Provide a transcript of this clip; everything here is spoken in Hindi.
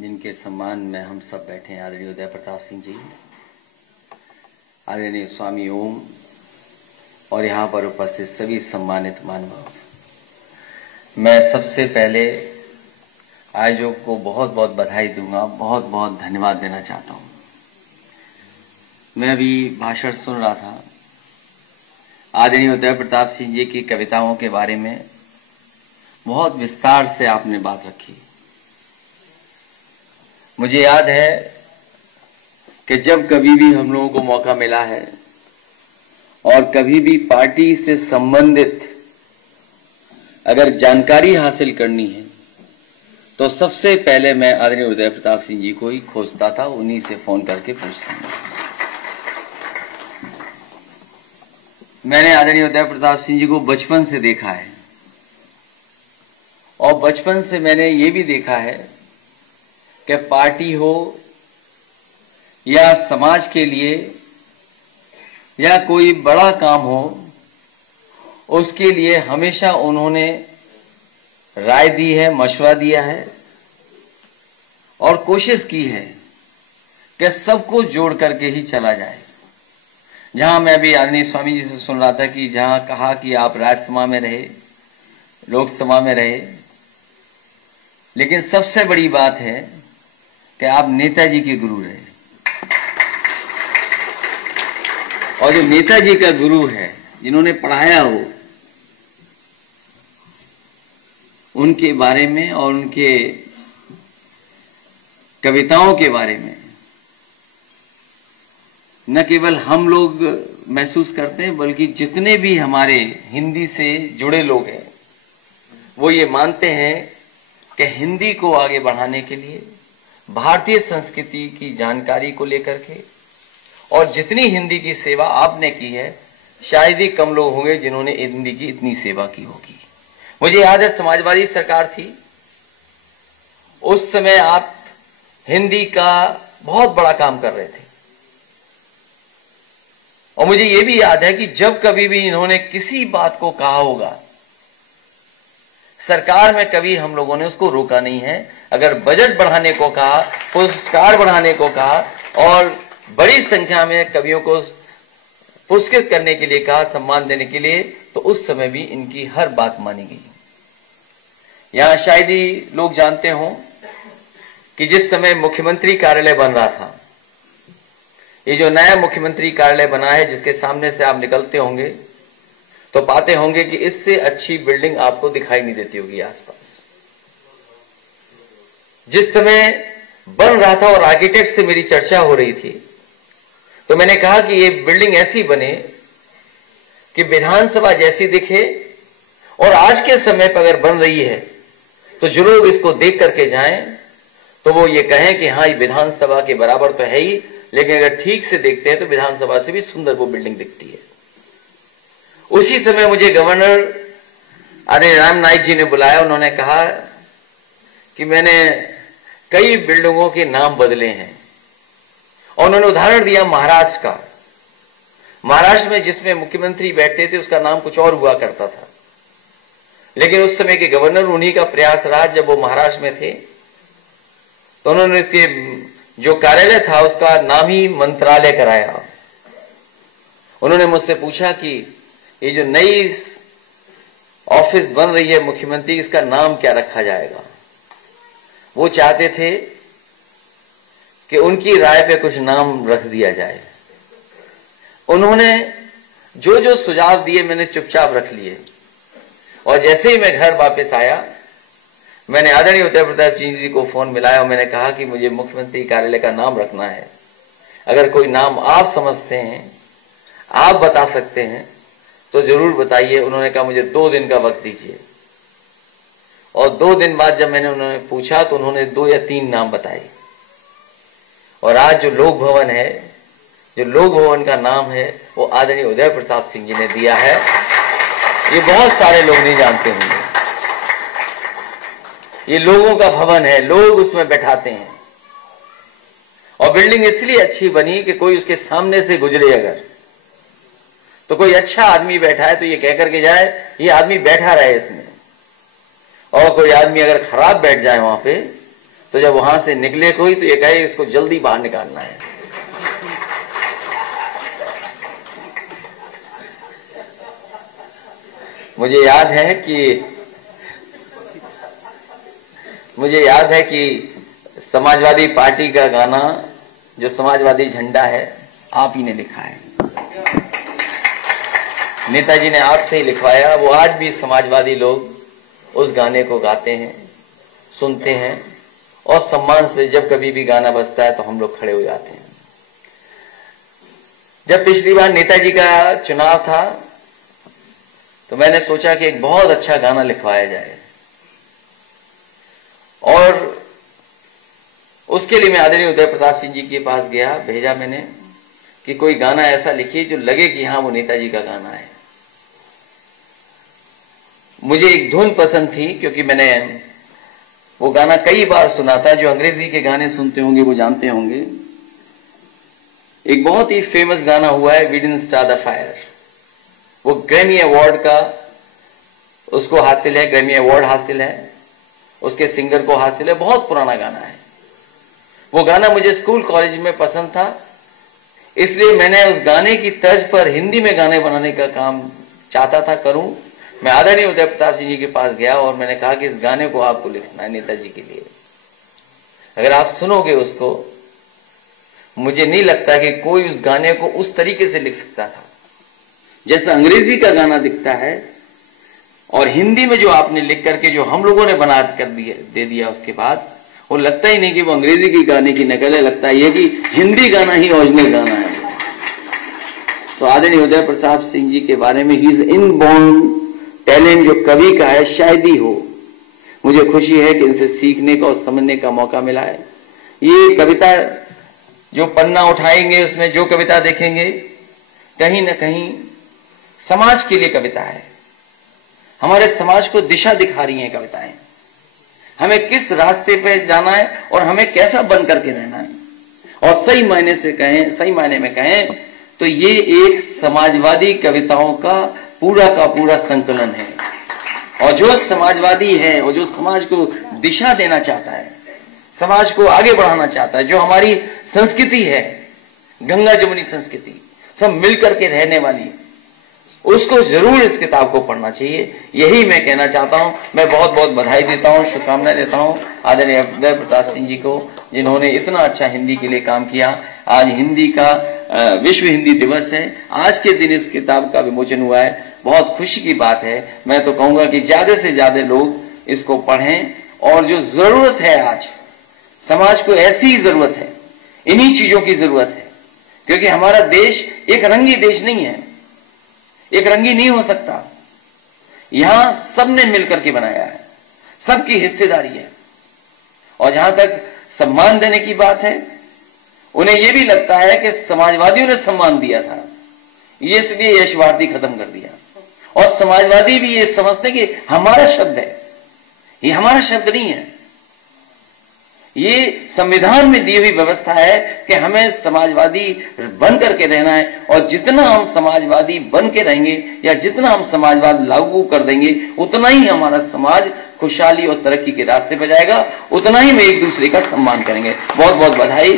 जिनके सम्मान में हम सब बैठे हैं, आदरणीय उदय प्रताप सिंह जी, आदरणीय स्वामी ओम और यहाँ पर उपस्थित सभी सम्मानित महानुभाव, मैं सबसे पहले आयोजक को बहुत बहुत बधाई दूंगा, बहुत बहुत धन्यवाद देना चाहता हूँ। मैं अभी भाषण सुन रहा था, आदरणीय उदय प्रताप सिंह जी की कविताओं के बारे में बहुत विस्तार से आपने बात रखी। मुझे याद है कि जब कभी भी हम लोगों को मौका मिला है और कभी भी पार्टी से संबंधित अगर जानकारी हासिल करनी है तो सबसे पहले मैं आदरणीय उदय प्रताप सिंह जी को ही खोजता था, उन्हीं से फोन करके पूछता था। मैंने आदरणीय उदय प्रताप सिंह जी को बचपन से देखा है और बचपन से मैंने ये भी देखा है कि पार्टी हो या समाज के लिए या कोई बड़ा काम हो, उसके लिए हमेशा उन्होंने राय दी है, मशवरा दिया है और कोशिश की है कि सबको जोड़ करके ही चला जाए। जहां मैं भी आदरणीय स्वामी जी से सुन रहा था कि जहां कहा कि आप राज्यसभा में रहे, लोकसभा में रहे, लेकिन सबसे बड़ी बात है कि आप नेताजी के गुरु रहे। और जो नेताजी का गुरु है, जिन्होंने पढ़ाया हो, उनके बारे में और उनके कविताओं के बारे में न केवल हम लोग महसूस करते हैं, बल्कि जितने भी हमारे हिंदी से जुड़े लोग हैं वो ये मानते हैं कि हिंदी को आगे बढ़ाने के लिए, भारतीय संस्कृति की जानकारी को लेकर के, और जितनी हिंदी की सेवा आपने की है, शायद ही कम लोग होंगे जिन्होंने हिंदी की इतनी सेवा की होगी। मुझे याद है समाजवादी सरकार थी, उस समय आप हिंदी का बहुत बड़ा काम कर रहे थे। और मुझे यह भी याद है कि जब कभी भी इन्होंने किसी बात को कहा होगा, सरकार में कभी हम लोगों ने उसको रोका नहीं है। अगर बजट बढ़ाने को कहा, पुरस्कार बढ़ाने को कहा और बड़ी संख्या में कवियों को पुरस्कृत करने के लिए कहा, सम्मान देने के लिए, तो उस समय भी इनकी हर बात मानी गई। यहां शायद ही लोग जानते हों कि जिस समय मुख्यमंत्री कार्यालय बन रहा था, ये जो नया मुख्यमंत्री कार्यालय बना है, जिसके सामने से आप निकलते होंगे तो पाते होंगे कि इससे अच्छी बिल्डिंग आपको दिखाई नहीं देती होगी आसपास। जिस समय बन रहा था और आर्किटेक्ट से मेरी चर्चा हो रही थी, तो मैंने कहा कि ये बिल्डिंग ऐसी बने कि विधानसभा जैसी दिखे, और आज के समय पर अगर बन रही है तो जो लोग इसको देख करके जाएं तो वो ये कहें कि हाँ, ये विधानसभा के बराबर तो है ही, लेकिन अगर ठीक से देखते हैं तो विधानसभा से भी सुंदर वो बिल्डिंग दिखती है। उसी समय मुझे गवर्नर आदरणीय राम नाईक जी ने बुलाया। उन्होंने कहा कि मैंने कई बिल्डिंगों के नाम बदले हैं, और उन्होंने उदाहरण दिया महाराष्ट्र का। महाराष्ट्र में जिसमें मुख्यमंत्री बैठते थे उसका नाम कुछ और हुआ करता था, लेकिन उस समय के गवर्नर, उन्हीं का प्रयास रहा, जब वो महाराष्ट्र में थे तो उन्होंने इसके जो कार्यालय था उसका नाम ही मंत्रालय कराया। उन्होंने मुझसे पूछा कि ये जो नई ऑफिस बन रही है मुख्यमंत्री, इसका नाम क्या रखा जाएगा। वो चाहते थे कि उनकी राय पे कुछ नाम रख दिया जाए। उन्होंने जो जो सुझाव दिए मैंने चुपचाप रख लिए, और जैसे ही मैं घर वापस आया, मैंने आदरणीय उदय प्रताप सिंह जी को फोन मिलाया और मैंने कहा कि मुझे मुख्यमंत्री कार्यालय का नाम रखना है। अगर कोई नाम आप समझते हैं, आप बता सकते हैं तो जरूर बताइए। उन्होंने कहा मुझे 2 दिन का वक्त दीजिए, और 2 दिन बाद जब मैंने उन्होंने पूछा तो उन्होंने 2 या 3 नाम बताए। और आज जो लोक भवन है, जो लोक भवन का नाम है, वो आदरणीय उदय प्रताप सिंह जी ने दिया है। ये बहुत सारे लोग नहीं जानते होंगे। ये लोगों का भवन है, लोग उसमें बैठाते हैं, और बिल्डिंग इसलिए अच्छी बनी कि कोई उसके सामने से गुजरे अगर, तो कोई अच्छा आदमी बैठा है तो ये कह करके जाए ये आदमी बैठा रहे इसमें, और कोई आदमी अगर खराब बैठ जाए वहां पे तो जब वहां से निकले कोई तो ये कहे इसको जल्दी बाहर निकालना है। मुझे याद है कि समाजवादी पार्टी का गाना जो समाजवादी झंडा है आप ही ने लिखा है, नेताजी ने आपसे ही लिखवाया। वो आज भी समाजवादी लोग उस गाने को गाते हैं, सुनते हैं और सम्मान से जब कभी भी गाना बजता है तो हम लोग खड़े हो जाते हैं। जब पिछली बार नेताजी का चुनाव था तो मैंने सोचा कि एक बहुत अच्छा गाना लिखवाया जाए और उसके लिए मैं आदरणीय उदय प्रताप सिंह जी के पास गया, भेजा मैंने कि कोई गाना ऐसा लिखिए जो लगे कि हां वो नेताजी का गाना है। मुझे एक धुन पसंद थी क्योंकि मैंने वो गाना कई बार सुना था। जो अंग्रेजी के गाने सुनते होंगे वो जानते होंगे, एक बहुत ही फेमस गाना हुआ है we didn't start the fire. वो ग्रैमी अवार्ड का उसको हासिल है, ग्रैमी अवार्ड हासिल है, उसके सिंगर को हासिल है, बहुत पुराना गाना है। वो गाना मुझे स्कूल कॉलेज में पसंद था, इसलिए मैंने उस गाने की तर्ज पर हिंदी में गाने बनाने का काम चाहता था करूं। मैं आदरणीय उदय प्रताप सिंह जी के पास गया और मैंने कहा कि इस गाने को आपको लिखना है नेताजी के लिए। अगर आप सुनोगे उसको, मुझे नहीं लगता कि कोई उस गाने को उस तरीके से लिख सकता था जैसा अंग्रेजी का गाना दिखता है, और हिंदी में जो आपने लिख करके जो हम लोगों ने बना कर दे दिया उसके बाद, वो लगता ही नहीं कि वो अंग्रेजी की गाने की नकल है, लगता है कि हिंदी गाना ही ओरिजिनल गाना है। तो आदरणीय उदय प्रताप सिंह जी के बारे में ही इज इनबॉर्न टैलेंट जो कवि का है, शायद ही हो। मुझे खुशी है कि इनसे सीखने का और समझने का मौका मिला है। ये कविता जो पन्ना उठाएंगे उसमें जो कविता देखेंगे कहीं ना कहीं समाज के लिए कविता है, हमारे समाज को दिशा दिखा रही हैं कविताएं, हमें किस रास्ते पे जाना है और हमें कैसा बन करके रहना है। और सही मायने में कहें तो ये एक समाजवादी कविताओं का पूरा संकलन है। और जो समाजवादी है और जो समाज को दिशा देना चाहता है, समाज को आगे बढ़ाना चाहता है, जो हमारी संस्कृति है, गंगा जमुनी संस्कृति सब मिलकर के रहने वाली, उसको जरूर इस किताब को पढ़ना चाहिए। यही मैं कहना चाहता हूं। मैं बहुत बहुत बधाई देता हूं, शुभकामनाएं देता हूं आदरणीय उदय प्रताप सिंह जी को, जिन्होंने इतना अच्छा हिंदी के लिए काम किया। आज हिंदी का विश्व हिंदी दिवस है, आज के दिन इस किताब का विमोचन हुआ है, बहुत खुशी की बात है। मैं तो कहूंगा कि ज्यादा से ज्यादा लोग इसको पढ़ें, और जो जरूरत है आज समाज को, ऐसी ही जरूरत है, इन्हीं चीजों की जरूरत है। क्योंकि हमारा देश एक रंगी देश नहीं है, एक रंगी नहीं हो सकता। यहां सबने मिलकर के बनाया है, सबकी हिस्सेदारी है। और जहां तक सम्मान देने की बात है, उन्हें यह भी लगता है कि समाजवादियों ने सम्मान दिया था, इसलिए यश भारती खत्म कर दिया। और समाजवादी भी ये समझते कि हमारा शब्द है, ये हमारा शब्द नहीं है, ये संविधान में दी हुई व्यवस्था है कि हमें समाजवादी बन करके रहना है। और जितना हम समाजवादी बन के रहेंगे या जितना हम समाजवाद लागू कर देंगे, उतना ही हमारा समाज खुशहाली और तरक्की के रास्ते पर जाएगा, उतना ही हम एक दूसरे का सम्मान करेंगे। बहुत बहुत बधाई।